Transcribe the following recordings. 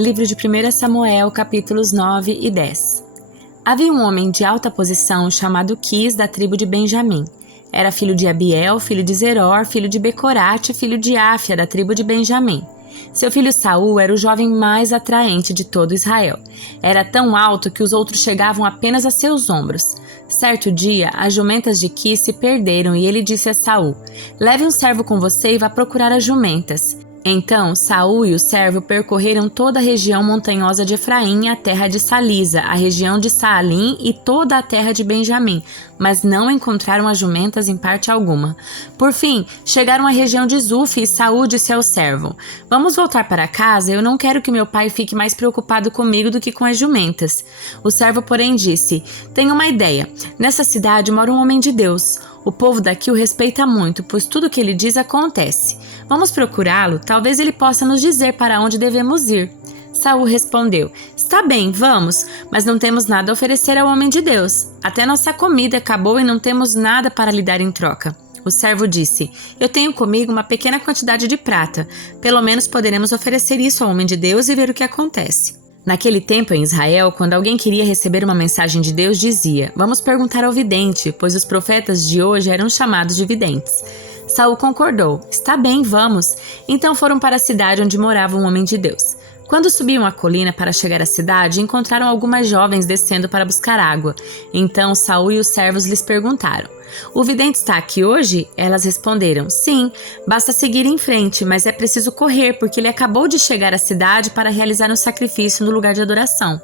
Livro de 1 Samuel, capítulos 9 e 10. Havia um homem de alta posição chamado Quis, da tribo de Benjamim. Era filho de Abiel, filho de Zeror, filho de Becorate, filho de Áfia, da tribo de Benjamim. Seu filho Saul era o jovem mais atraente de todo Israel. Era tão alto que os outros chegavam apenas a seus ombros. Certo dia, as jumentas de Quis se perderam e ele disse a Saul: "Leve um servo com você e vá procurar as jumentas." Então Saul e o servo percorreram toda a região montanhosa de Efraim e a terra de Salisa, a região de Saalim e toda a terra de Benjamim, mas não encontraram as jumentas em parte alguma. Por fim, chegaram à região de Zuf e Saul disse ao servo: "Vamos voltar para casa, eu não quero que meu pai fique mais preocupado comigo do que com as jumentas." O servo, porém, disse: "Tenho uma ideia. Nessa cidade mora um homem de Deus. O povo daqui o respeita muito, pois tudo o que ele diz acontece. Vamos procurá-lo, talvez ele possa nos dizer para onde devemos ir." Saul respondeu: "Está bem, vamos, mas não temos nada a oferecer ao homem de Deus. Até nossa comida acabou e não temos nada para lhe dar em troca." O servo disse: "Eu tenho comigo uma pequena quantidade de prata. Pelo menos poderemos oferecer isso ao homem de Deus e ver o que acontece." Naquele tempo em Israel, quando alguém queria receber uma mensagem de Deus, dizia: "Vamos perguntar ao vidente", pois os profetas de hoje eram chamados de videntes. Saul concordou: "Está bem, vamos." Então foram para a cidade onde morava um homem de Deus. Quando subiam a colina para chegar à cidade, encontraram algumas jovens descendo para buscar água. Então Saul e os servos lhes perguntaram: "O vidente está aqui hoje?" Elas responderam: "Sim, basta seguir em frente, mas é preciso correr porque ele acabou de chegar à cidade para realizar um sacrifício no lugar de adoração.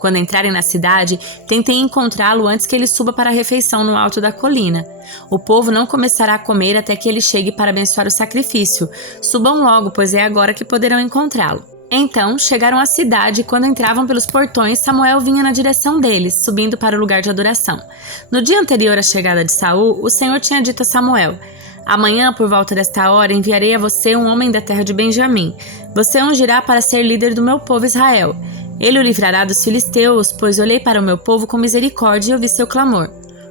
Quando entrarem na cidade, tentem encontrá-lo antes que ele suba para a refeição no alto da colina. O povo não começará a comer até que ele chegue para abençoar o sacrifício. Subam logo, pois é agora que poderão encontrá-lo." Então chegaram à cidade e quando entravam pelos portões, Samuel vinha na direção deles, subindo para o lugar de adoração. No dia anterior à chegada de Saul, o Senhor tinha dito a Samuel: "Amanhã, por volta desta hora, enviarei a você um homem da terra de Benjamim. Você o ungirá para ser líder do meu povo Israel. Ele o livrará dos filisteus, pois olhei para o meu povo com misericórdia e ouvi seu clamor."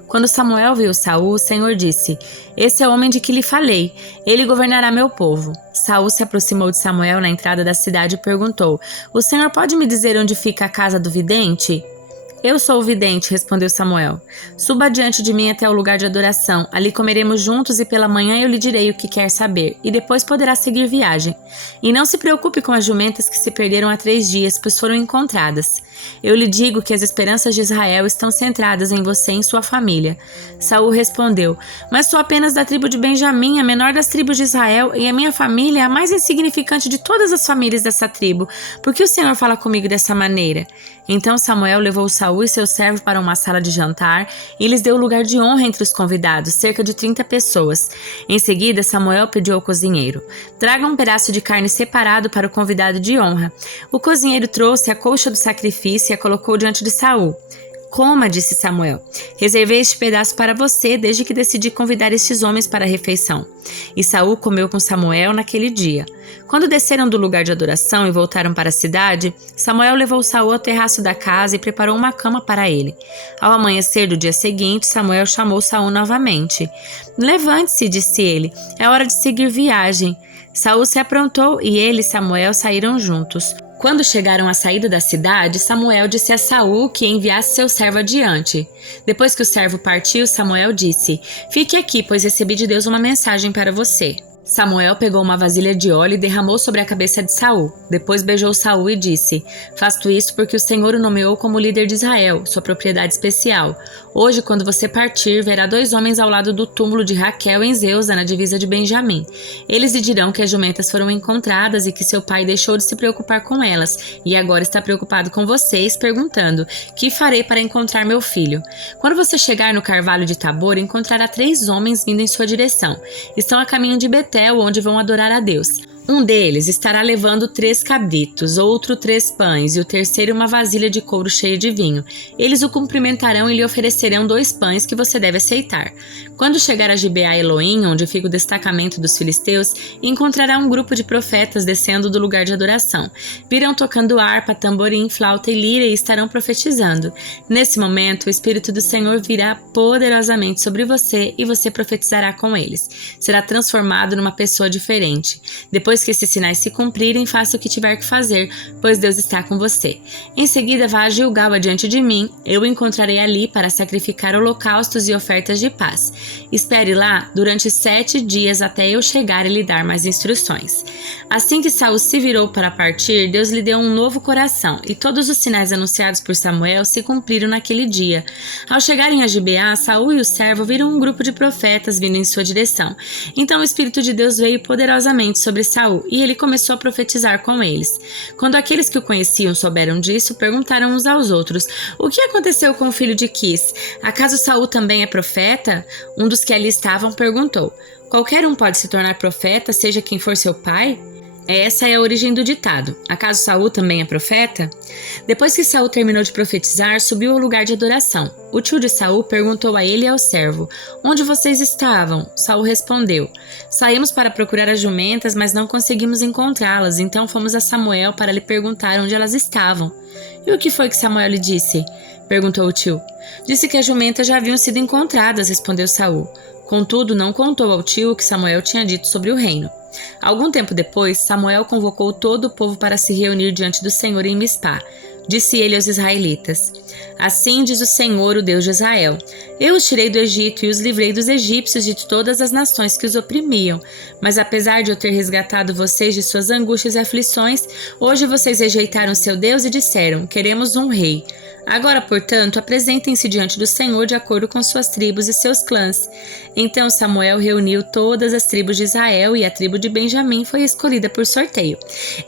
Quando Samuel viu Saul, o Senhor disse: "Esse é o homem de que lhe falei. Ele governará meu povo." Saul se aproximou de Samuel na entrada da cidade e perguntou: "O Senhor pode me dizer onde fica a casa do vidente?" "Eu sou o vidente", respondeu Samuel. "Suba adiante de mim até o lugar de adoração. Ali comeremos juntos e pela manhã eu lhe direi o que quer saber, e depois poderá seguir viagem. E não se preocupe com as jumentas que se perderam há 3 dias, pois foram encontradas. Eu lhe digo que as esperanças de Israel estão centradas em você e em sua família." Saul respondeu: "Mas sou apenas da tribo de Benjamim, a menor das tribos de Israel, e a minha família é a mais insignificante de todas as famílias dessa tribo. Por que o Senhor fala comigo dessa maneira?" Então Samuel levou Saul e seu servo para uma sala de jantar e lhes deu lugar de honra entre os convidados, cerca de 30 pessoas. Em seguida, Samuel pediu ao cozinheiro: "Traga um pedaço de carne separado para o convidado de honra." O cozinheiro trouxe a coxa do sacrifício e a colocou diante de Saul. "Coma", disse Samuel. "Reservei este pedaço para você desde que decidi convidar estes homens para a refeição." E Saul comeu com Samuel naquele dia. Quando desceram do lugar de adoração e voltaram para a cidade, Samuel levou Saul ao terraço da casa e preparou uma cama para ele. Ao amanhecer do dia seguinte, Samuel chamou Saul novamente. "Levante-se", disse ele, "é hora de seguir viagem." Saul se aprontou e ele e Samuel saíram juntos. Quando chegaram à saída da cidade, Samuel disse a Saul que enviasse seu servo adiante. Depois que o servo partiu, Samuel disse: "Fique aqui, pois recebi de Deus uma mensagem para você." Samuel pegou uma vasilha de óleo e derramou sobre a cabeça de Saul. Depois beijou Saul e disse: "Faço isso porque o Senhor o nomeou como líder de Israel, sua propriedade especial. Hoje, quando você partir, verá 2 homens ao lado do túmulo de Raquel em Zeusa, na divisa de Benjamim. Eles lhe dirão que as jumentas foram encontradas e que seu pai deixou de se preocupar com elas e agora está preocupado com vocês, perguntando: 'Que farei para encontrar meu filho?' Quando você chegar no carvalho de Tabor, encontrará 3 homens vindo em sua direção. Estão a caminho de Betel, onde vão adorar a Deus. Um deles estará levando 3 cabritos, outro 3 pães e o terceiro uma vasilha de couro cheia de vinho. Eles o cumprimentarão e lhe oferecerão 2 pães que você deve aceitar. Quando chegar a Gibeá Elohim, onde fica o destacamento dos filisteus, encontrará um grupo de profetas descendo do lugar de adoração. Virão tocando harpa, tamborim, flauta e lira e estarão profetizando. Nesse momento, o Espírito do Senhor virá poderosamente sobre você e você profetizará com eles. Será transformado numa pessoa diferente. Depois Depois que esses sinais se cumprirem, faça o que tiver que fazer, pois Deus está com você. Em seguida, vá a Gilgal adiante de mim, eu o encontrarei ali para sacrificar holocaustos e ofertas de paz. Espere lá durante 7 dias até eu chegar e lhe dar mais instruções. Assim que Saul se virou para partir, Deus lhe deu um novo coração, e todos os sinais anunciados por Samuel se cumpriram naquele dia. Ao chegarem a Gibeá, Saul e o servo viram um grupo de profetas vindo em sua direção. Então o Espírito de Deus veio poderosamente sobre Saul, e ele começou a profetizar com eles. Quando aqueles que o conheciam souberam disso, perguntaram uns aos outros: o que aconteceu com o filho de Quis? Acaso Saul também é profeta? Um dos que ali estavam perguntou: qualquer um pode se tornar profeta, seja quem for seu pai? Essa é a origem do ditado. Acaso Saul também é profeta? Depois que Saul terminou de profetizar, subiu ao lugar de adoração. O tio de Saul perguntou a ele e ao servo: onde vocês estavam? Saul respondeu: saímos para procurar as jumentas, mas não conseguimos encontrá-las, então fomos a Samuel para lhe perguntar onde elas estavam. E o que foi que Samuel lhe disse? Perguntou o tio. Disse que as jumentas já haviam sido encontradas, respondeu Saul. Contudo, não contou ao tio o que Samuel tinha dito sobre o reino. Algum tempo depois, Samuel convocou todo o povo para se reunir diante do Senhor em Mispá. Disse ele aos israelitas: assim diz o Senhor, o Deus de Israel: eu os tirei do Egito e os livrei dos egípcios e de todas as nações que os oprimiam. Mas apesar de eu ter resgatado vocês de suas angústias e aflições, hoje vocês rejeitaram seu Deus e disseram: queremos um rei. Agora, portanto, apresentem-se diante do Senhor de acordo com suas tribos e seus clãs. Então Samuel reuniu todas as tribos de Israel e a tribo de Benjamim foi escolhida por sorteio.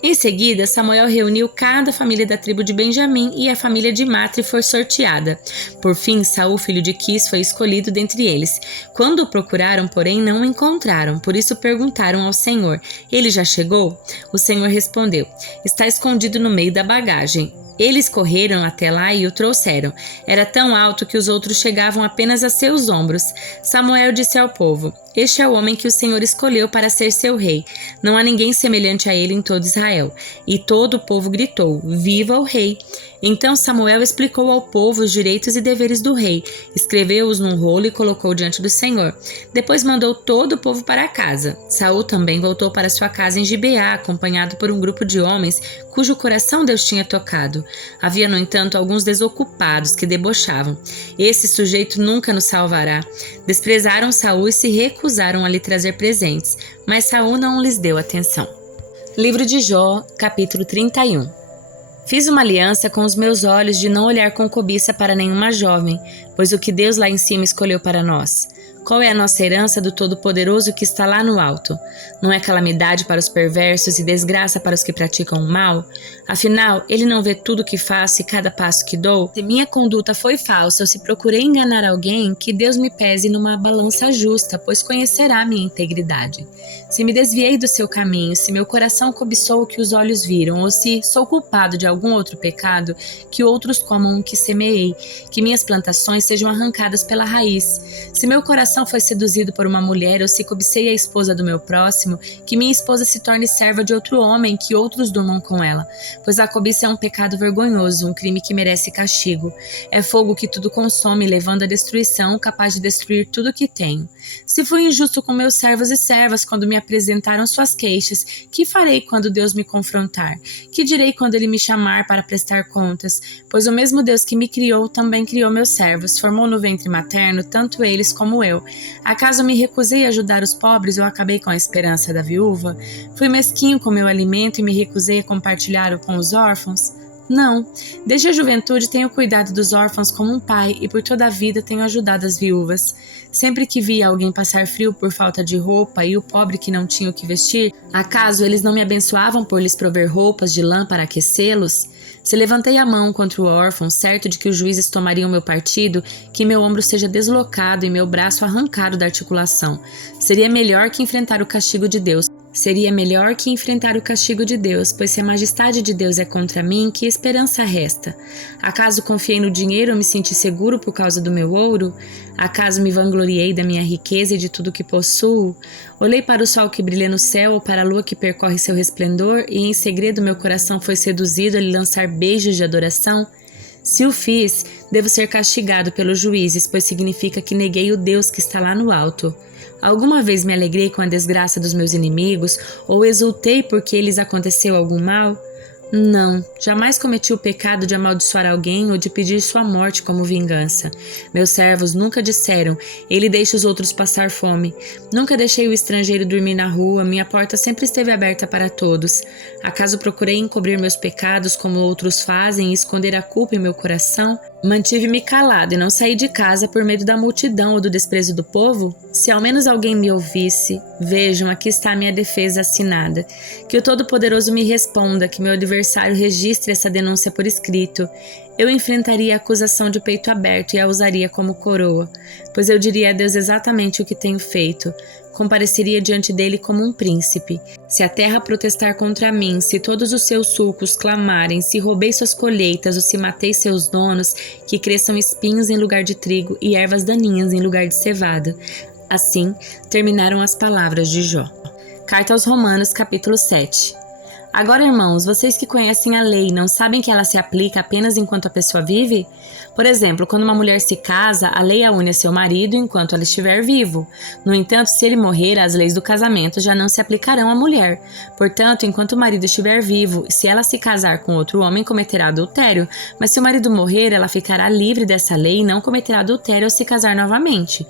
Em seguida, Samuel reuniu cada família da tribo de Benjamim e a família de Matri foi sorteada. Por fim, Saul, filho de Quis, foi escolhido dentre eles. Quando o procuraram, porém, não o encontraram. Por isso perguntaram ao Senhor: ele já chegou? O Senhor respondeu: está escondido no meio da bagagem. Eles correram até lá e o trouxeram. Era tão alto que os outros chegavam apenas a seus ombros. Samuel disse ao povo: este é o homem que o Senhor escolheu para ser seu rei. Não há ninguém semelhante a ele em todo Israel. E todo o povo gritou: viva o rei! Então Samuel explicou ao povo os direitos e deveres do rei, escreveu-os num rolo e colocou diante do Senhor. Depois mandou todo o povo para casa. Saul também voltou para sua casa em Gibeá, acompanhado por um grupo de homens cujo coração Deus tinha tocado. Havia, no entanto, alguns desocupados que debochavam: esse sujeito nunca nos salvará. Desprezaram Saul e se recusaram a lhe trazer presentes, mas Saul não lhes deu atenção. Livro de Jó, capítulo 31. Fiz uma aliança com os meus olhos de não olhar com cobiça para nenhuma jovem, pois o que Deus lá em cima escolheu para nós. Qual é a nossa herança do Todo-Poderoso que está lá no alto? Não é calamidade para os perversos e desgraça para os que praticam o mal? Afinal, ele não vê tudo o que faço e cada passo que dou? Se minha conduta foi falsa ou se procurei enganar alguém, que Deus me pese numa balança justa, pois conhecerá minha integridade. Se me desviei do seu caminho, se meu coração cobiçou o que os olhos viram, ou se sou culpado de algum outro pecado, que outros comam o que semeei, que minhas plantações sejam arrancadas pela raiz. Se meu coração foi seduzido por uma mulher, ou se cobicei a esposa do meu próximo, que minha esposa se torne serva de outro homem, que outros durmam com ela. Pois a cobiça é um pecado vergonhoso, um crime que merece castigo. É fogo que tudo consome, levando à destruição, capaz de destruir tudo o que tenho. Se fui injusto com meus servos e servas quando me apresentaram suas queixas, que farei quando Deus me confrontar? Que direi quando ele me chamar para prestar contas? Pois o mesmo Deus que me criou também criou meus servos, formou no ventre materno tanto eles como eu. Acaso me recusei a ajudar os pobres ou acabei com a esperança da viúva? Fui mesquinho com meu alimento e me recusei a compartilhar-o com os órfãos? Não. Desde a juventude tenho cuidado dos órfãos como um pai e por toda a vida tenho ajudado as viúvas. Sempre que via alguém passar frio por falta de roupa e o pobre que não tinha o que vestir, acaso eles não me abençoavam por lhes prover roupas de lã para aquecê-los? Se levantei a mão contra o órfão, certo de que os juízes tomariam meu partido, que meu ombro seja deslocado e meu braço arrancado da articulação. Seria melhor que enfrentar o castigo de Deus. Pois se a majestade de Deus é contra mim, que esperança resta? Acaso confiei no dinheiro ou me senti seguro por causa do meu ouro? Acaso me vangloriei da minha riqueza e de tudo que possuo? Olhei para o sol que brilha no céu ou para a lua que percorre seu resplendor e em segredo meu coração foi seduzido a lhe lançar beijos de adoração? Se o fiz, devo ser castigado pelos juízes, pois significa que neguei o Deus que está lá no alto. Alguma vez me alegrei com a desgraça dos meus inimigos ou exultei porque lhes aconteceu algum mal? Não, jamais cometi o pecado de amaldiçoar alguém ou de pedir sua morte como vingança. Meus servos nunca disseram, ele deixa os outros passar fome. Nunca deixei o estrangeiro dormir na rua, minha porta sempre esteve aberta para todos. Acaso procurei encobrir meus pecados como outros fazem e esconder a culpa em meu coração? Mantive-me calado e não saí de casa por medo da multidão ou do desprezo do povo? Se ao menos alguém me ouvisse, vejam, aqui está a minha defesa assinada. Que o Todo-Poderoso me responda, que meu adversário registre essa denúncia por escrito. Eu enfrentaria a acusação de peito aberto e a usaria como coroa, pois eu diria a Deus exatamente o que tenho feito. Compareceria diante dele como um príncipe. Se a terra protestar contra mim, se todos os seus sulcos clamarem, se roubei suas colheitas ou se matei seus donos, que cresçam espinhos em lugar de trigo e ervas daninhas em lugar de cevada. Assim terminaram as palavras de Jó. Carta aos Romanos, capítulo 7. Agora, irmãos, vocês que conhecem a lei, não sabem que ela se aplica apenas enquanto a pessoa vive? Por exemplo, quando uma mulher se casa, a lei a une a seu marido enquanto ela estiver vivo. No entanto, se ele morrer, as leis do casamento já não se aplicarão à mulher. Portanto, enquanto o marido estiver vivo, se ela se casar com outro homem, cometerá adultério. Mas se o marido morrer, ela ficará livre dessa lei e não cometerá adultério ao se casar novamente.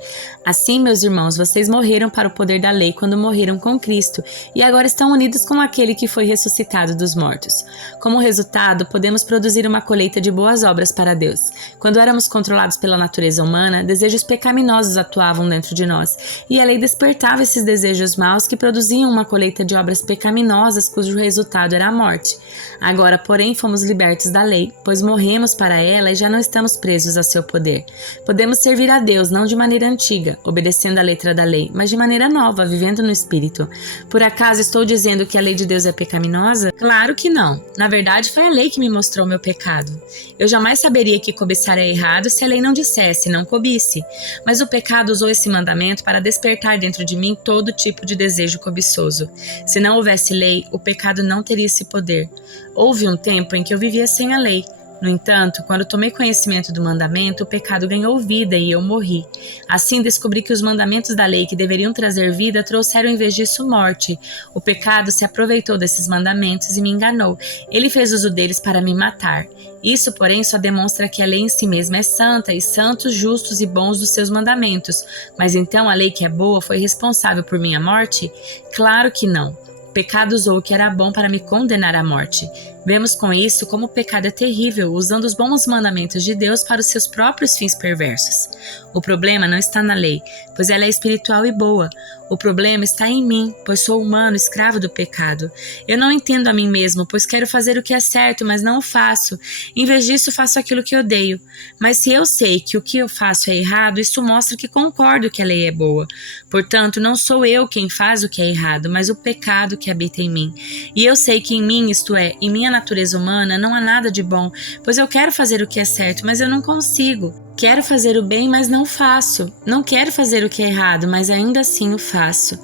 Assim, meus irmãos, vocês morreram para o poder da lei quando morreram com Cristo, e agora estão unidos com aquele que foi ressuscitado dos mortos. Como resultado, podemos produzir uma colheita de boas obras para Deus. Quando éramos controlados pela natureza humana, desejos pecaminosos atuavam dentro de nós, e a lei despertava esses desejos maus que produziam uma colheita de obras pecaminosas cujo resultado era a morte. Agora, porém, fomos libertos da lei, pois morremos para ela e já não estamos presos a seu poder. Podemos servir a Deus não de maneira antiga, obedecendo a letra da lei, mas de maneira nova, vivendo no Espírito. Por acaso estou dizendo que a lei de Deus é pecaminosa? Claro que não. Na verdade, foi a lei que me mostrou meu pecado. Eu jamais saberia que cobiçar é errado se a lei não dissesse, não cobice. Mas o pecado usou esse mandamento para despertar dentro de mim todo tipo de desejo cobiçoso. Se não houvesse lei, o pecado não teria esse poder. Houve um tempo em que eu vivia sem a lei. No entanto, quando tomei conhecimento do mandamento, o pecado ganhou vida e eu morri. Assim descobri que os mandamentos da lei que deveriam trazer vida trouxeram em vez disso morte. O pecado se aproveitou desses mandamentos e me enganou. Ele fez uso deles para me matar. Isso, porém, só demonstra que a lei em si mesma é santa e santos, justos e bons dos seus mandamentos. Mas então a lei que é boa foi responsável por minha morte? Claro que não. O pecado usou o que era bom para me condenar à morte. Vemos com isso como o pecado é terrível, usando os bons mandamentos de Deus para os seus próprios fins perversos. O problema não está na lei, pois ela é espiritual e boa. O problema está em mim, pois sou humano, escravo do pecado. Eu não entendo a mim mesmo, pois quero fazer o que é certo, mas não o faço. Em vez disso, faço aquilo que odeio. Mas se eu sei que o que eu faço é errado, isso mostra que concordo que a lei é boa. Portanto, não sou eu quem faz o que é errado, mas o pecado que habita em mim. E eu sei que em mim, isto é, em minha natureza humana, não há nada de bom, pois eu quero fazer o que é certo, mas eu não consigo. Quero fazer o bem, mas não faço. Não quero fazer o que é errado, mas ainda assim o faço.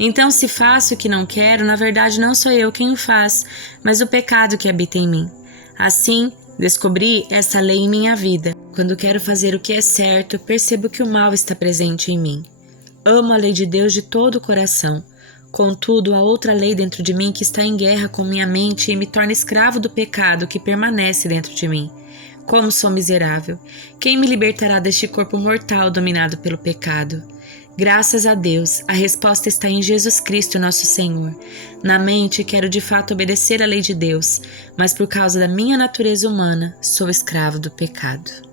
Então, se faço o que não quero, na verdade não sou eu quem o faz, mas o pecado que habita em mim. Assim, descobri essa lei em minha vida. Quando quero fazer o que é certo, percebo que o mal está presente em mim. Amo a lei de Deus de todo o coração. Contudo, há outra lei dentro de mim que está em guerra com minha mente e me torna escravo do pecado que permanece dentro de mim. Como sou miserável! Quem me libertará deste corpo mortal dominado pelo pecado? Graças a Deus, a resposta está em Jesus Cristo, nosso Senhor. Na mente, quero de fato obedecer à lei de Deus, mas por causa da minha natureza humana, sou escravo do pecado.